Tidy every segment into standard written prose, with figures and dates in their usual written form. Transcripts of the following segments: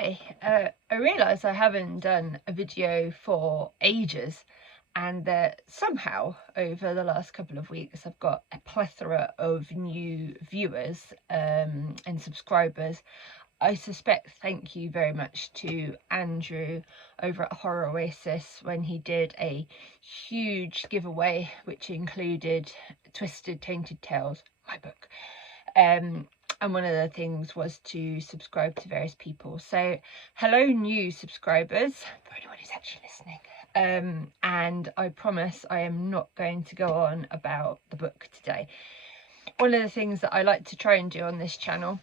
Hi, I realise I haven't done a video for ages, and that somehow over the last couple of weeks I've got a plethora of new viewers and subscribers. I suspect thank you very much to Andrew over at Horror Oasis when he did a huge giveaway which included Twisted Tainted Tales, my book. And one of the things was to subscribe to various people. So hello new subscribers, for anyone who's actually listening. And I promise I am not going to go on about the book today. One of the things that I like to try and do on this channel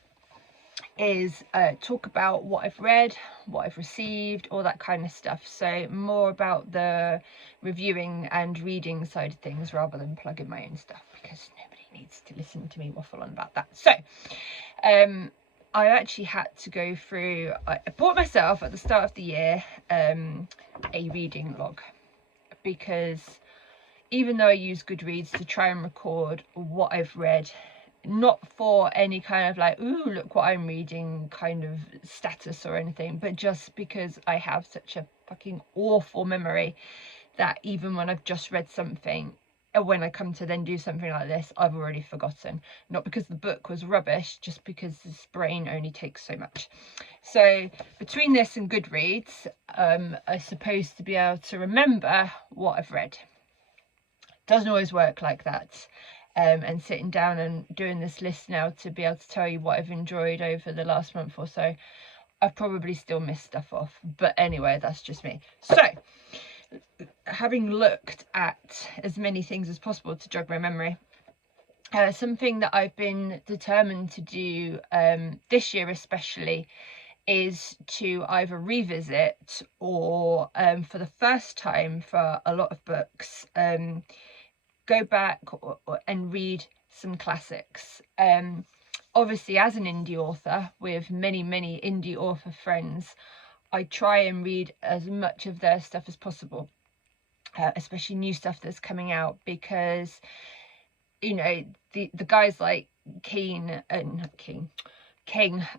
is talk about what I've read, what I've received, all that kind of stuff. So more about the reviewing and reading side of things rather than plugging my own stuff, because nobody needs to listen to me waffle on about that. So I actually had to go through, I bought myself at the start of the year a reading log, because even though I use Goodreads to try and record what I've read, not for any kind of like, ooh, look what I'm reading kind of status or anything, but just because I have such a fucking awful memory that even when I've just read something, when I come to then do something like this, I've already forgotten. Not because the book was rubbish, just because this brain only takes so much. So between this and Goodreads, I'm supposed to be able to remember what I've read. Doesn't always work like that. And sitting down and doing this list now to be able to tell you what I've enjoyed over the last month or so, I've probably still missed stuff off. But anyway, that's just me. So having looked at as many things as possible to jog my memory, something that I've been determined to do this year especially is to either revisit or for the first time for a lot of books, go back and read some classics. Obviously, as an indie author with many indie author friends, I try and read as much of their stuff as possible, especially new stuff that's coming out, because you know the guys like Keene and King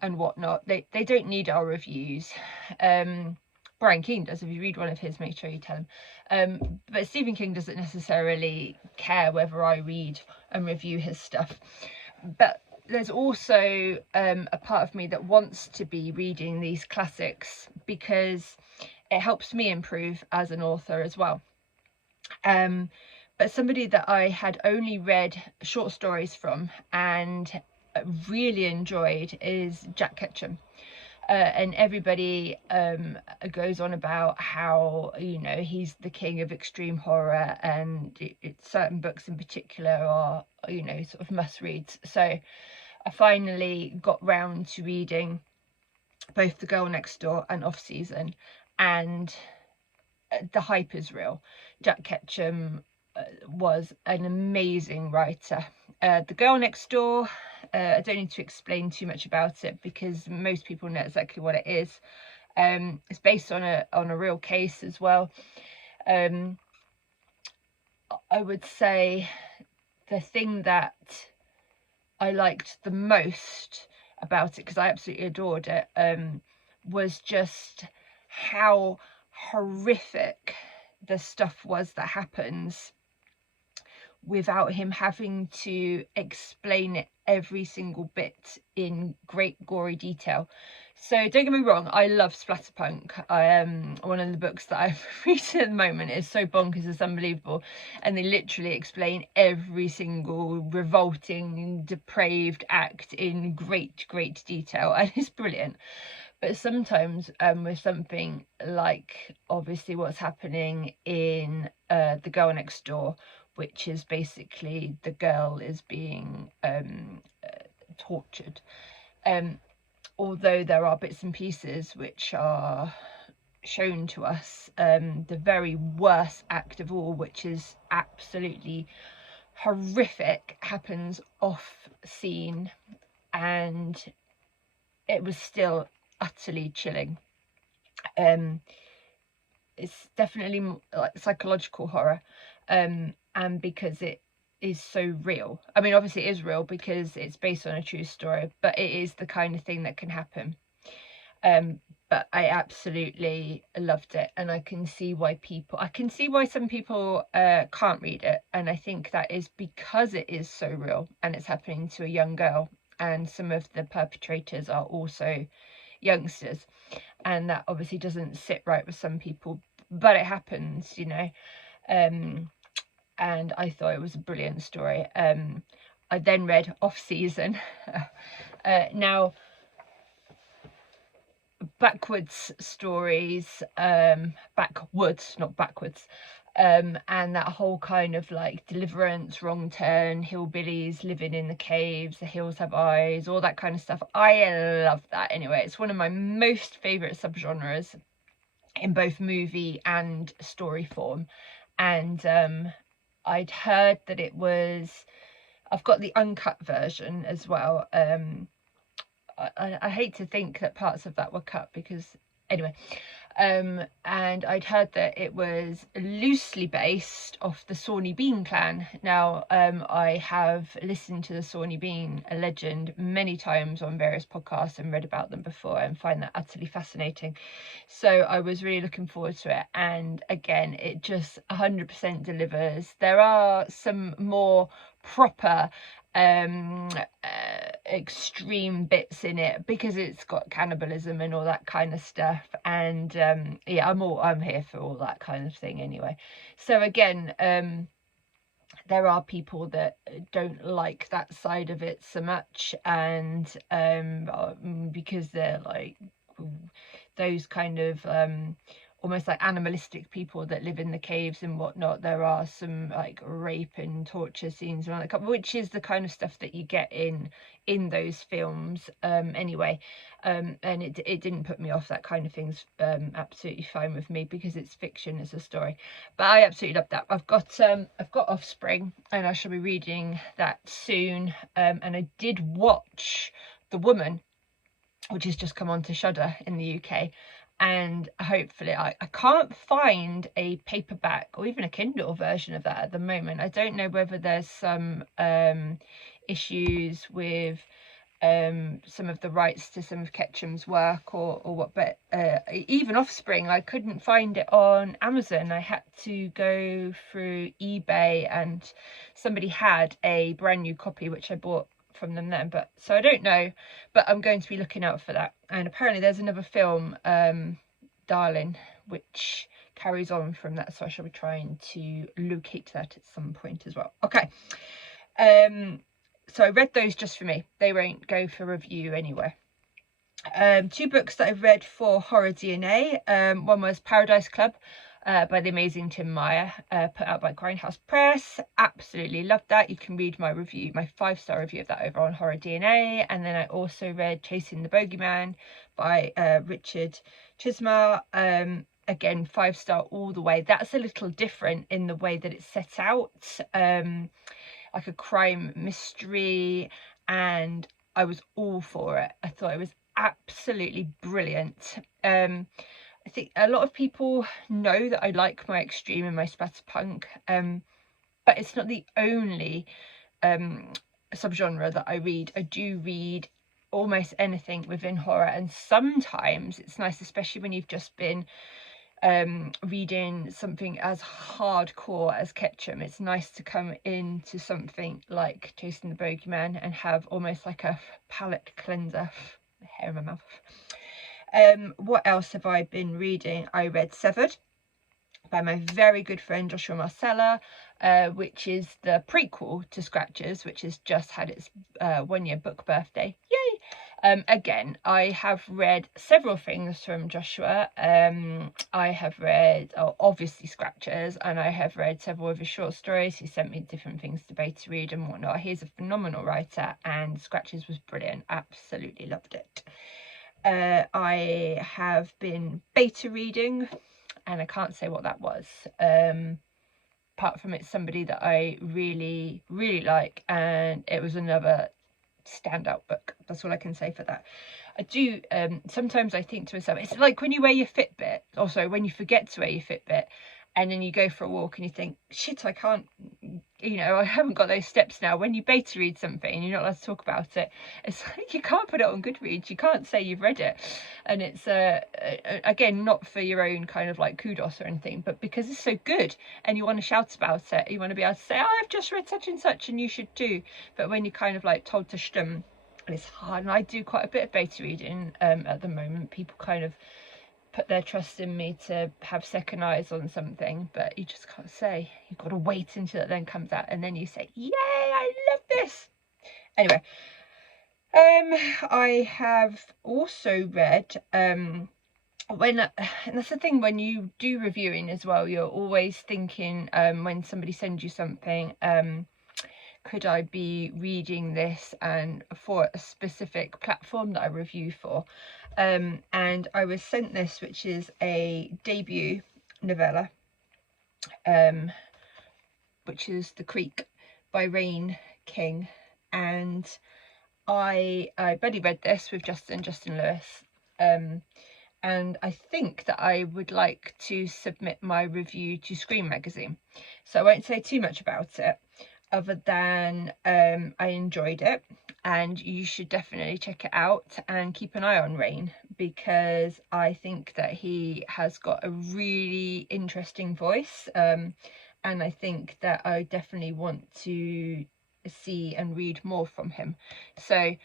and whatnot, they don't need our reviews. Brian Keene does. If you read one of his, make sure you tell him. But Stephen King doesn't necessarily care whether I read and review his stuff. But there's also a part of me that wants to be reading these classics because it helps me improve as an author as well. But somebody that I had only read short stories from and really enjoyed is Jack Ketcham. And everybody goes on about how, you know, he's the king of extreme horror, and certain books in particular are, you know, sort of must reads. So I finally got round to reading both The Girl Next Door and Off Season, and the hype is real. Jack Ketcham was an amazing writer. The Girl Next Door, I don't need to explain too much about it because most people know exactly what it is. It's based on a real case as well. I would say the thing that I liked the most about it, because I absolutely adored it, was just how horrific the stuff was that happens without him having to explain it every single bit in great gory detail. So don't get me wrong, I love splatterpunk. One of the books that I've read at the moment is so bonkers, it's unbelievable, and they literally explain every single revolting, depraved act in great detail, and it's brilliant. But sometimes with something like obviously what's happening in The Girl Next Door, which is basically the girl is being tortured. Although there are bits and pieces which are shown to us, the very worst act of all, which is absolutely horrific, happens off scene, and it was still utterly chilling. It's definitely like psychological horror, and because it is so real. I mean, obviously it is real because it's based on a true story, but it is the kind of thing that can happen. but I absolutely loved it, and I can see why some people can't read it, and I think that is because it is so real and it's happening to a young girl, and some of the perpetrators are also youngsters, and that obviously doesn't sit right with some people, but it happens, you know. And I thought it was a brilliant story. I then read Off Season. Now, backwards stories, backwoods, not backwards, and that whole kind of like Deliverance, Wrong Turn, hillbillies living in the caves, The Hills Have Eyes, all that kind of stuff. I love that anyway. It's one of my most favourite subgenres in both movie and story form. And I'd heard that it was, I've got the uncut version as well. I hate to think that parts of that were cut, because anyway, and I'd heard that it was loosely based off the Sawney Bean clan. Now, I have listened to the Sawney Bean, a legend, many times on various podcasts and read about them before, and find that utterly fascinating. So I was really looking forward to it, and again, it just 100% delivers. There are some more proper extreme bits in it because it's got cannibalism and all that kind of stuff, and yeah, I'm here for all that kind of thing anyway. So again, there are people that don't like that side of it so much, and because they're like those kind of almost like animalistic people that live in the caves and whatnot, there are some like rape and torture scenes around the, which is the kind of stuff that you get in those films anyway. And it didn't put me off. That kind of thing's absolutely fine with me because it's fiction, it's a story. But I absolutely love that. I've got Offspring, and I shall be reading that soon. And I did watch The Woman, which has just come on to Shudder in the UK, and hopefully I can't find a paperback or even a Kindle version of that at the moment. I don't know whether there's some issues with some of the rights to some of Ketcham's work or what, but even Offspring, I couldn't find it on Amazon. I had to go through eBay, and somebody had a brand new copy which I bought from them then, but so I don't know, but I'm going to be looking out for that. And apparently there's another film, Darling, which carries on from that, so I shall be trying to locate that at some point as well. Okay, so I read those just for me. They won't go for review anywhere. Two books that I've read for Horror DNA. One was Paradise Club by the amazing Tim Meyer, put out by Grindhouse Press. Absolutely loved that. You can read my review, my 5-star review of that over on Horror DNA. And then I also read Chasing the Bogeyman by Richard Chizmar. Again, 5-star all the way. That's a little different in the way that it's set out, like a crime mystery, and I was all for it. I thought it was absolutely brilliant. I think a lot of people know that I like my extreme and my splatterpunk, but it's not the only subgenre that I read. I do read almost anything within horror, and sometimes it's nice, especially when you've just been reading something as hardcore as Ketcham, it's nice to come into something like Chasing the Bogeyman and have almost like a palate cleanser. Hair in my mouth. What else have I been reading? I read Severed by my very good friend Joshua Marsella, which is the prequel to Scratchers, which has just had its 1-year book birthday. Yay! Again, I have read several things from Joshua. I have read, obviously, Scratchers, and I have read several of his short stories. He sent me different things to beta read and whatnot. He's a phenomenal writer, and Scratchers was brilliant. Absolutely loved it. I have been beta reading, and I can't say what that was, apart from it's somebody that I really, really like, and it was another standout book. That's all I can say for that. I do, sometimes I think to myself, it's like when you wear your Fitbit, also when you forget to wear your Fitbit, and then you go for a walk and you think, shit, I can't, you know, I haven't got those steps now. When you beta read something and you're not allowed to talk about it, it's like you can't put it on Goodreads, you can't say you've read it. And it's again, not for your own kind of like kudos or anything, but because it's so good and you want to shout about it, you want to be able to say, oh, I've just read such and such and you should too. But when you're kind of like told to stum, it's hard. And I do quite a bit of beta reading at the moment. People kind of put their trust in me to have second eyes on something, but you just can't say. You've got to wait until it then comes out, and then you say, yay, I love this. Anyway, I have also read and that's the thing, when you do reviewing as well, you're always thinking when somebody sends you something, could I be reading this and for a specific platform that I review for? And I was sent this, which is a debut novella, which is The Creek by Rayne King. And I already read this with Justin Lewis. And I think that I would like to submit my review to Screen Magazine. So I won't say too much about it, other than I enjoyed it, and you should definitely check it out and keep an eye on Rayne, because I think that he has got a really interesting voice, and I think that I definitely want to see and read more from him. So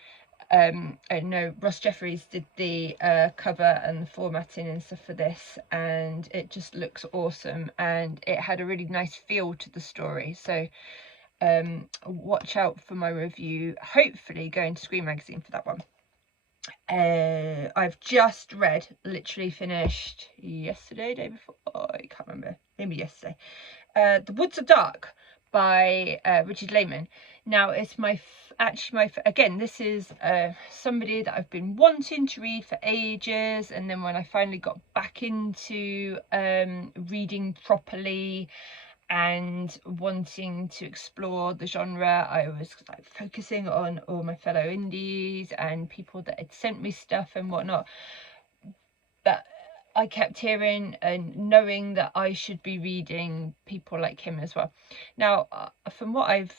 I know Ross Jeffries did the cover and the formatting and stuff for this, and it just looks awesome, and it had a really nice feel to the story. So watch out for my review, hopefully going to Screen Magazine for that one. I've just read, literally finished yesterday, day before, I can't remember, maybe yesterday, The Woods Are Dark by Richard Laymon. Now it's again, this is somebody that I've been wanting to read for ages, and then when I finally got back into reading properly and wanting to explore the genre, I was like focusing on all my fellow indies and people that had sent me stuff and whatnot, but I kept hearing and knowing that I should be reading people like him as well. Now from what I've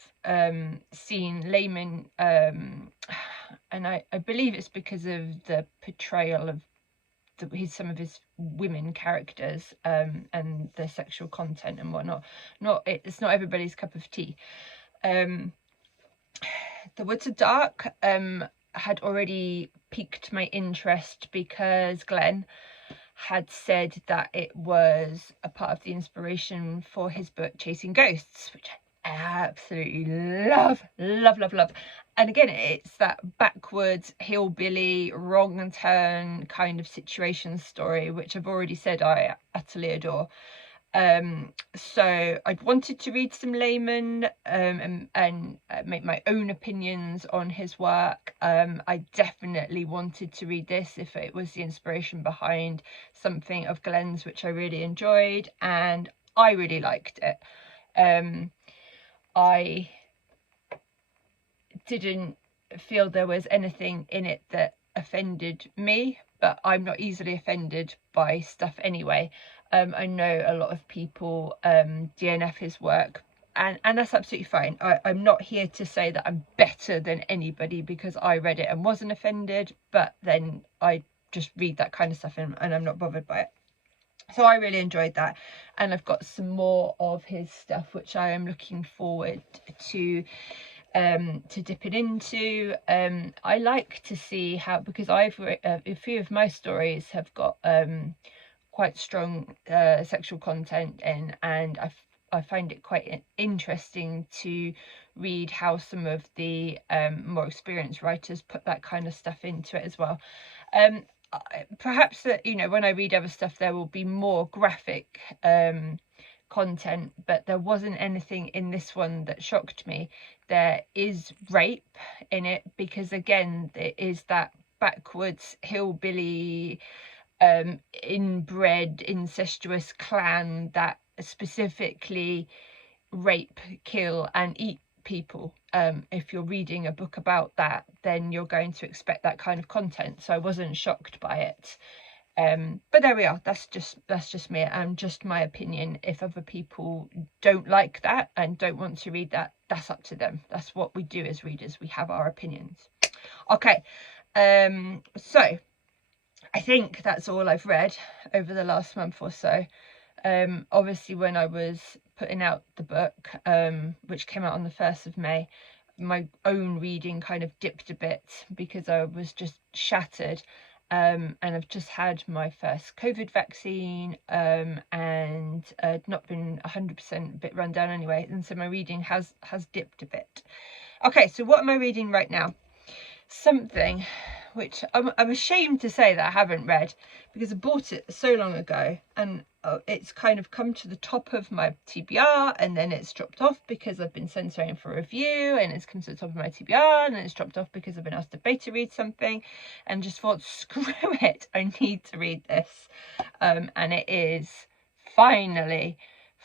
seen, Laymon, and I believe it's because of the portrayal of some of his women characters and their sexual content and whatnot, it's not everybody's cup of tea. The Woods Are Dark had already piqued my interest because Glenn had said that it was a part of the inspiration for his book Chasing Ghosts, which I absolutely love. And again, it's that backwards hillbilly wrong turn kind of situation story, which I've already said I utterly adore. So I'd wanted to read some Laymon and make my own opinions on his work. I definitely wanted to read this if it was the inspiration behind something of Glenn's, which I really enjoyed, and I really liked it. I didn't feel there was anything in it that offended me, but I'm not easily offended by stuff anyway. I know a lot of people DNF his work, and that's absolutely fine. I'm not here to say that I'm better than anybody because I read it and wasn't offended, but then I just read that kind of stuff and I'm not bothered by it. So I really enjoyed that, and I've got some more of his stuff which I am looking forward to dipping into. I like to see how, because I've a few of my stories have got quite strong sexual content in, and I find it quite interesting to read how some of the more experienced writers put that kind of stuff into it as well. Perhaps that, you know, when I read other stuff there will be more graphic content, but there wasn't anything in this one that shocked me. There is rape in it because again it is that backwards hillbilly inbred incestuous clan that specifically rape, kill and eat people. If you're reading a book about that, then you're going to expect that kind of content, so I wasn't shocked by it. But there we are. That's just me and just my opinion. If other people don't like that and don't want to read that, that's up to them. That's what we do as readers. We have our opinions. Okay, so I think that's all I've read over the last month or so. Obviously, when I was putting out the book, which came out on the 1st of May, my own reading kind of dipped a bit because I was just shattered. And I've just had my first COVID vaccine, and not been 100% a bit run down anyway, and so my reading has dipped a bit. Okay, so what am I reading right now? Something which I'm ashamed to say that I haven't read, because I bought it so long ago, and it's kind of come to the top of my TBR, and then it's dropped off because I've been censoring for review, and it's come to the top of my TBR, and then it's dropped off because I've been asked to beta read something, and just thought, screw it, I need to read this. And it is finally,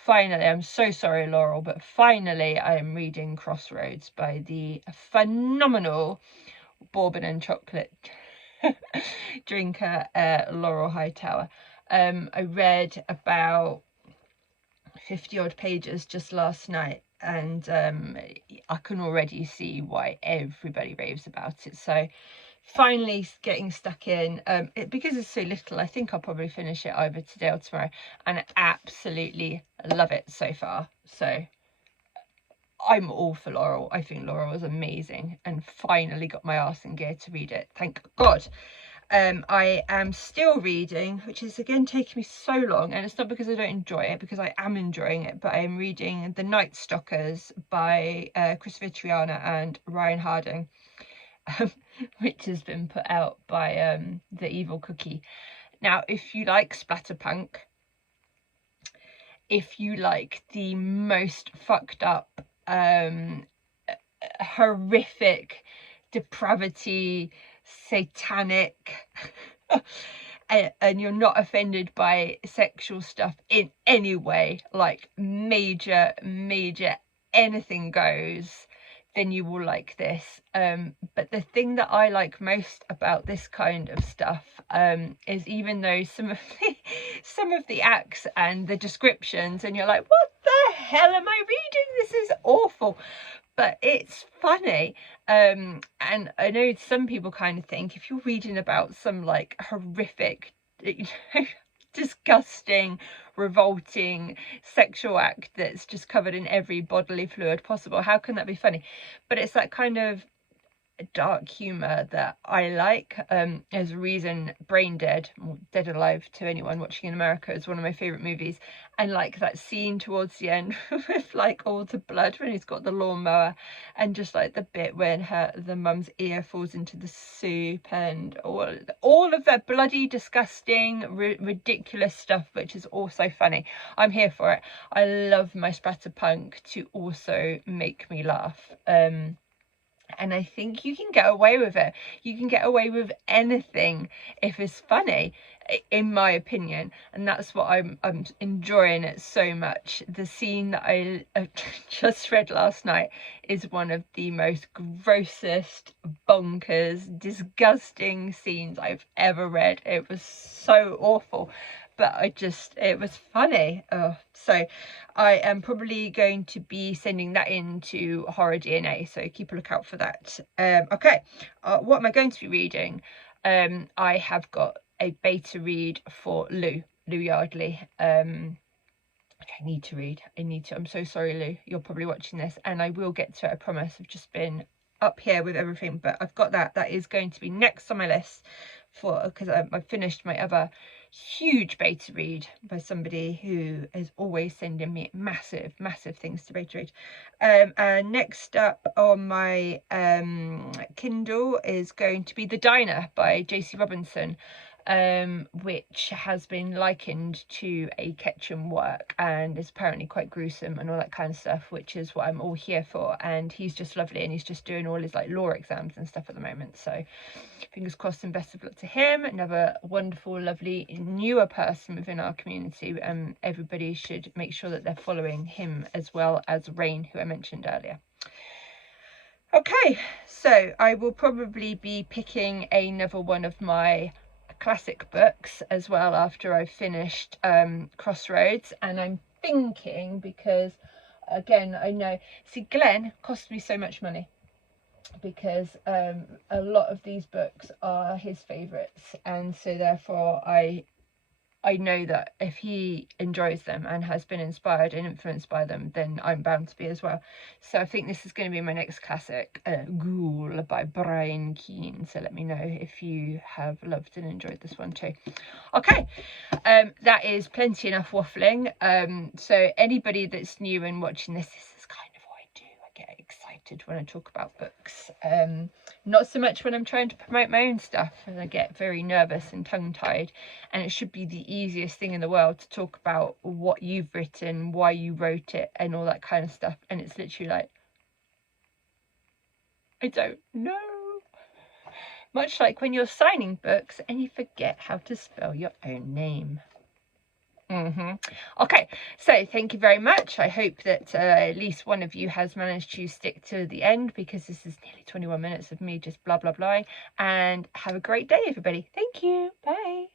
I'm so sorry, Laurel, but finally I am reading Crossroads by the phenomenal bourbon and chocolate drinker, Laurel Hightower. I read about 50 odd pages just last night, and I can already see why everybody raves about it. So finally getting stuck in, because it's so little, I think I'll probably finish it either today or tomorrow, and I absolutely love it so far. So I'm all for Laurel. I think Laurel is amazing, and finally got my arse in gear to read it, thank God. I am still reading, which is again taking me so long, and it's not because I don't enjoy it, because I am enjoying it, but I am reading The Night Stalkers by Chris Vitriana and Ryan Harding, which has been put out by The Evil Cookie. Now, if you like splatterpunk, if you like the most fucked up, horrific depravity, satanic, and you're not offended by sexual stuff in any way, like major anything goes, then you will like this. But the thing that I like most about this kind of stuff is, even though some of the acts and the descriptions, and you're like, what the hell am I reading? This is awful. But it's funny. And I know some people kind of think, if you're reading about some like horrific, disgusting, revolting sexual act that's just covered in every bodily fluid possible, how can that be funny? But it's that kind of dark humor that I like. There's a reason Brain Dead, or Dead Alive to anyone watching in America, is one of my favorite movies, and like that scene towards the end with like all the blood when he's got the lawnmower, and just like the bit when the mum's ear falls into the soup, and all of that bloody, disgusting, ridiculous stuff, which is also funny. I'm here for it. I love my splatterpunk to also make me laugh. And I think you can get away with it. You can get away with anything if it's funny, in my opinion. And that's what I'm enjoying it so much. The scene that I just read last night is one of the most grossest, bonkers, disgusting scenes I've ever read. It was so awful. But it was funny. So I am probably going to be sending that into Horror DNA, so keep a lookout for that. Okay, what am I going to be reading? I have got a beta read for Lou Yardley, which I need to read. I'm so sorry, Lou, you're probably watching this, and I will get to it, I promise. I've just been up here with everything, but I've got that is going to be next on my list, because I've finished my other huge beta read by somebody who is always sending me massive things to beta read. And next up on my Kindle is going to be The Diner by JC Robinson, which has been likened to a Ketcham work, and is apparently quite gruesome and all that kind of stuff, which is what I'm all here for. And he's just lovely, and he's just doing all his like law exams and stuff at the moment, so fingers crossed and best of luck to him. Another wonderful, lovely, newer person within our community. Everybody should make sure that they're following him, as well as Rayne, who I mentioned earlier. Okay, so I will probably be picking another one of my classic books as well after I've finished Crossroads. And I'm thinking, because again, I know, see, Glenn cost me so much money, because a lot of these books are his favourites, and so therefore I know that if he enjoys them and has been inspired and influenced by them, then I'm bound to be as well. So I think this is going to be my next classic, Ghoul by Keene. So let me know if you have loved and enjoyed this one too. Okay, that is plenty enough waffling. So anybody that's new and watching this is kind of what I do. I get excited when I talk about books. Not so much when I'm trying to promote my own stuff, and I get very nervous and tongue-tied, and it should be the easiest thing in the world to talk about what you've written, why you wrote it, and all that kind of stuff, and it's literally like, I don't know. Much like when you're signing books and you forget how to spell your own name. Okay, so thank you very much. I hope that at least one of you has managed to stick to the end, because this is nearly 21 minutes of me just blah blah blah. And have a great day, everybody. Thank you. Bye.